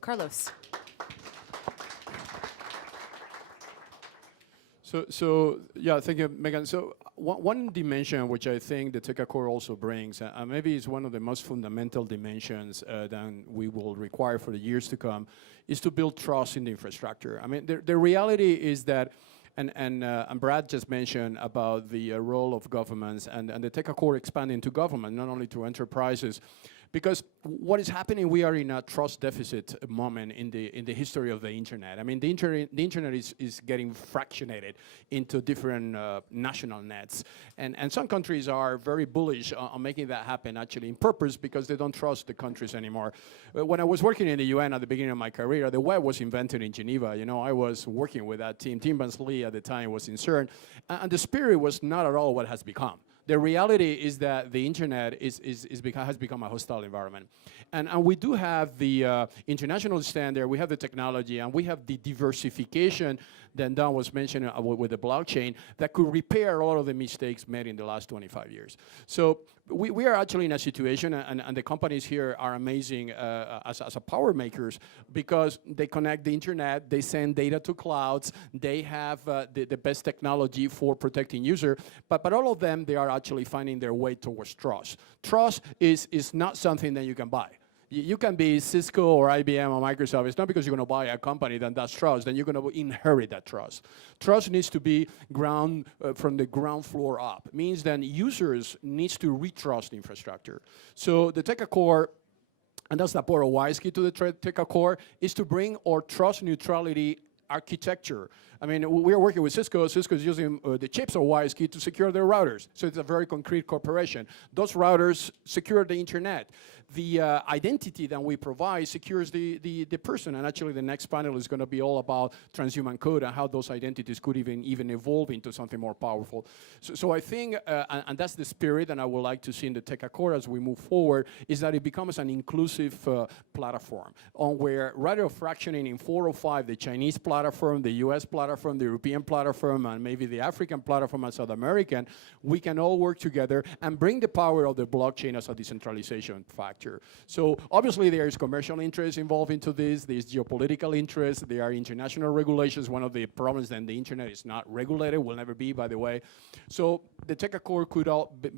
Carlos. Yeah, thank you, Megan. So one dimension which I think the Teca Core also brings, maybe it's one of the most fundamental dimensions that we will require for the years to come, is to build trust in the infrastructure. I mean, the reality is that, and Brad just mentioned about the role of governments and the Teca Core expanding to government, not only to enterprises. Because what is happening, we are in a trust deficit moment in the history of the internet. I mean, the internet is getting fractionated into different national nets. And some countries are very bullish on making that happen, actually, in purpose, because they don't trust the countries anymore. When I was working in the UN at the beginning of my career, the web was invented in Geneva. You know, I was working with that team. Tim Berners-Lee at the time was in CERN. And the spirit was not at all what has become. The reality is that the internet has become a hostile environment. And we do have the international standard, we have the technology, and we have the diversification that Don was mentioning with the blockchain that could repair all of the mistakes made in the last 25 years. So we are actually in a situation, and the companies here are amazing as a power makers, because they connect the internet, they send data to clouds, they have the best technology for protecting user, but all of them, they are actually finding their way towards trust. Trust is not something that you can buy. You can be Cisco or IBM or Microsoft. It's not because you're going to buy a company that does trust, then you're going to inherit that trust. Trust needs to be from the ground floor up. It means that users needs to retrust infrastructure. So the Teca Core, and that's the part of WISeKey to the Teca Core, is to bring our trust neutrality architecture. I mean, we are working with Cisco. Cisco is using the chips of WISeKey to secure their routers. So it's a very concrete cooperation. Those routers secure the internet. The identity that we provide secures the person. And actually, the next panel is going to be all about transhuman code and how those identities could even evolve into something more powerful. So I think, and that's the spirit, and I would like to see in the Teca Core as we move forward, is that it becomes an inclusive platform on where, rather than fractioning in 4 or 5, the Chinese platform, the US platform, the European platform, and maybe the African platform and South American, we can all work together and bring the power of the blockchain as a decentralization factor. So obviously there is commercial interest involved into this, there's geopolitical interest, there are international regulations. One of the problems then the internet is not regulated, will never be, by the way. So the Teca Core could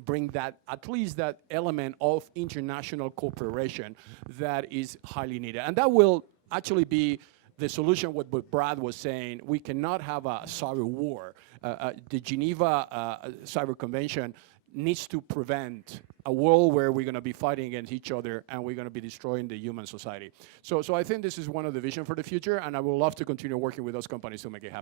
bring that, at least that element of international cooperation that is highly needed. And that will actually be the solution, what Brad was saying. We cannot have a cyber war. The Geneva Cyber Convention needs to prevent a world where we're going to be fighting against each other and we're going to be destroying the human society. So I think this is one of the vision for the future, and I would love to continue working with those companies to make it happen.